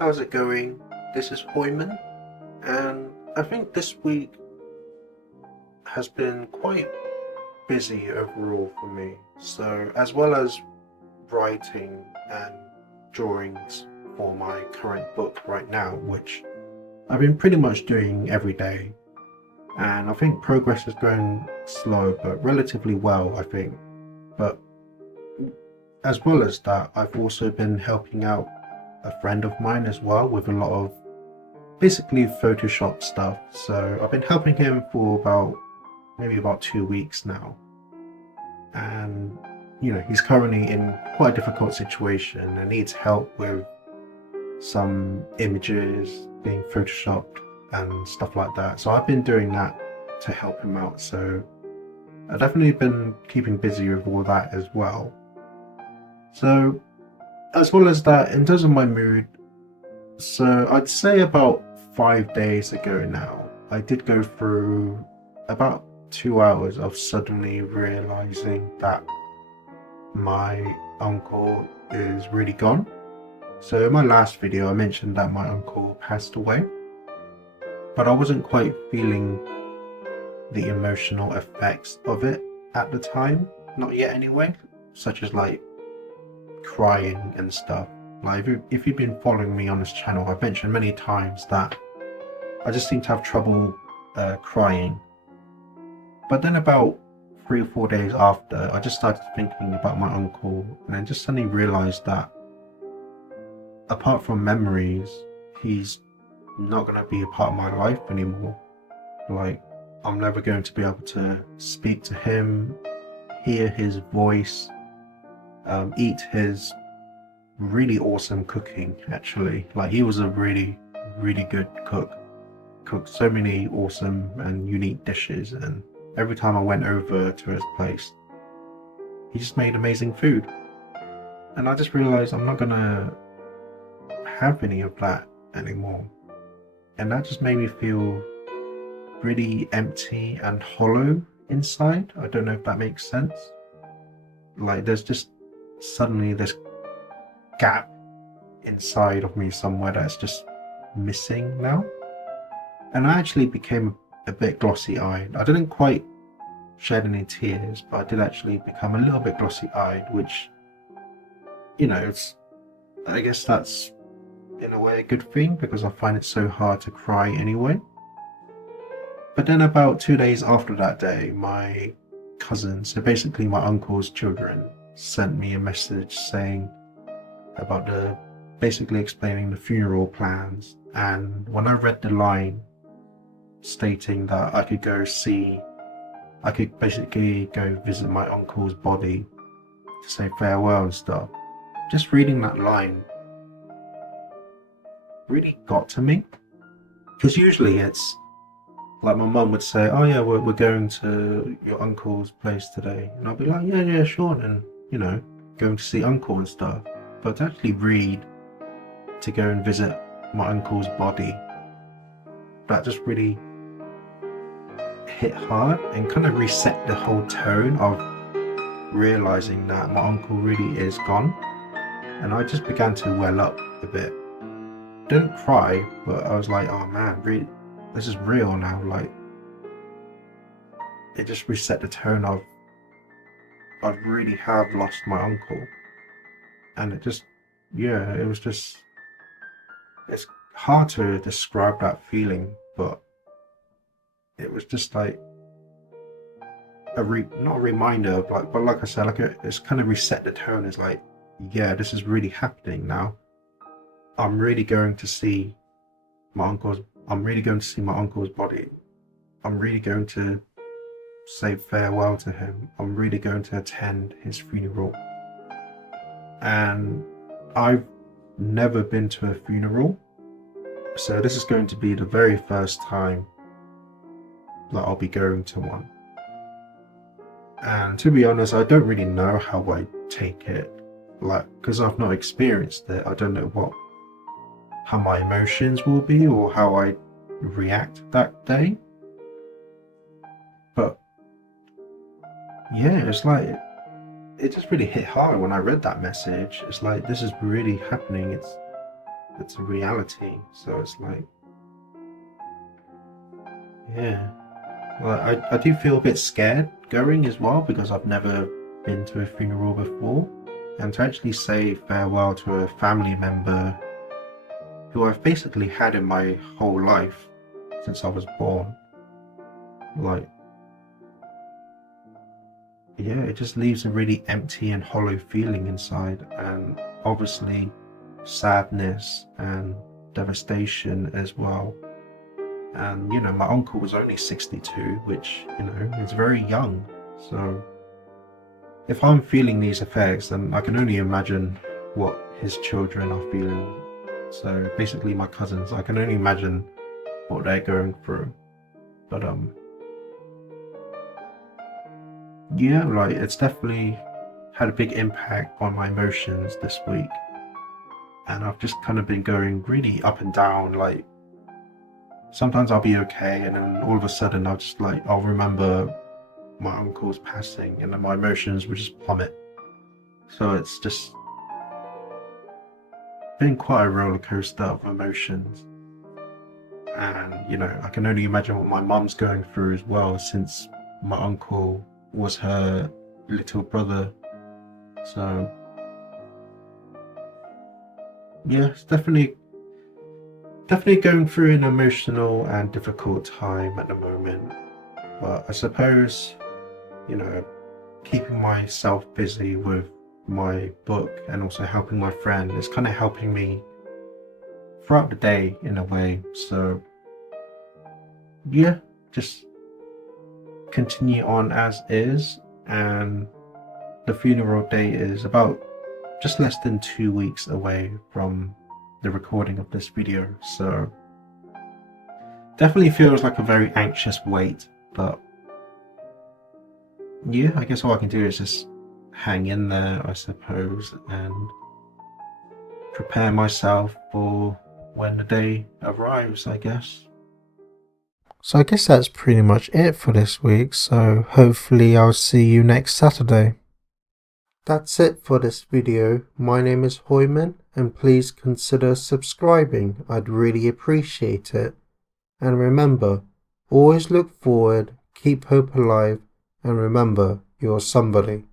How's it going? This is Hoiman, and I think this week has been quite busy overall for me. So, as well as writing and drawings for my current book right now, which I've been pretty much doing every day, and I think progress is going slow but relatively well, I think. But as well as that, I've also been helping out a friend of mine as well with a lot of basically Photoshop stuff. So I've been helping him for maybe about 2 weeks now. And he's currently in quite a difficult situation and needs help with some images being photoshopped and stuff like that. So I've been doing that to help him out. So I've definitely been keeping busy with all that as well. So as well as that, in terms of my mood, so I'd say about 5 days ago now, I did go through about 2 hours of suddenly realizing that my uncle is really gone. So in my last video, I mentioned that my uncle passed away, but I wasn't quite feeling the emotional effects of it at the time, not yet anyway, such as like crying and stuff. Like if you've been following me on this channel, I've mentioned many times that I just seem to have trouble crying. But then about 3 or 4 days after, I just started thinking about my uncle, and then just suddenly realized that apart from memories, he's not going to be a part of my life anymore. Like, I'm never going to be able to speak to him, hear his voice, eat his really awesome cooking, actually. Like, he was a really, really good cook. Cooked so many awesome and unique dishes, and every time I went over to his place, he just made amazing food. And I just realized I'm not gonna have any of that anymore. And that just made me feel really empty and hollow inside. I don't know if that makes sense. Like, there's just suddenly this gap inside of me somewhere that's just missing now. And I actually became a bit glossy-eyed. I didn't quite shed any tears, but I did actually become a little bit glossy-eyed, which, I guess that's in a way a good thing, because I find it so hard to cry anyway. But then about 2 days after that day, my cousin, so basically my uncle's children, sent me a message saying about basically explaining the funeral plans. And when I read the line stating that I could basically go visit my uncle's body to say farewell and stuff, just reading that line really got to me. Because usually it's like my mum would say, oh yeah, we're going to your uncle's place today, and I'll be like, yeah, sure, and going to see uncle and stuff. But to actually read to go and visit my uncle's body, that just really hit hard and kind of reset the whole tone of realizing that my uncle really is gone. And I just began to well up a bit. Didn't cry, but I was like, oh man, really, this is real now. Like, it just reset the tone of I really have lost my uncle. And it just, it was just, it's hard to describe that feeling, but it was just like not a reminder, but like I said, it's kind of reset the tone. It's like, yeah, this is really happening now. I'm really going to see my uncle's body. I'm really going to say farewell to him. I'm really going to attend his funeral. And I've never been to a funeral, so this is going to be the very first time that I'll be going to one. And to be honest, I don't really know how I take it, like, because I've not experienced it. I don't know how my emotions will be or how I react that day. But yeah, it's like it just really hit hard when I read that message. It's like, this is really happening. it's a reality. So it's like, yeah. Well, I do feel a bit scared going as well because I've never been to a funeral before. And to actually say farewell to a family member who I've basically had in my whole life since I was born, like, yeah, it just leaves a really empty and hollow feeling inside, and obviously sadness and devastation as well. And my uncle was only 62, which is very young. So if I'm feeling these effects, then I can only imagine what his children are feeling. So basically my cousins, I can only imagine what they're going through. But yeah, like, it's definitely had a big impact on my emotions this week. And I've just kind of been going really up and down. Like, sometimes I'll be okay, and then all of a sudden I'll remember my uncle's passing, and then my emotions will just plummet. So it's just been quite a roller coaster of emotions. And I can only imagine what my mum's going through as well, since my uncle was her little brother. So yeah, it's definitely going through an emotional and difficult time at the moment. But I suppose, keeping myself busy with my book and also helping my friend is kind of helping me throughout the day in a way. So yeah, just continue on as is. And the funeral date is about just less than 2 weeks away from the recording of this video. So definitely feels like a very anxious wait. But yeah, I guess all I can do is just hang in there, I suppose, and prepare myself for when the day arrives, I guess. So I guess that's pretty much it for this week, so hopefully I'll see you next Saturday. That's it for this video. My name is Hoiman, and please consider subscribing. I'd really appreciate it. And remember, always look forward, keep hope alive, and remember, you're somebody.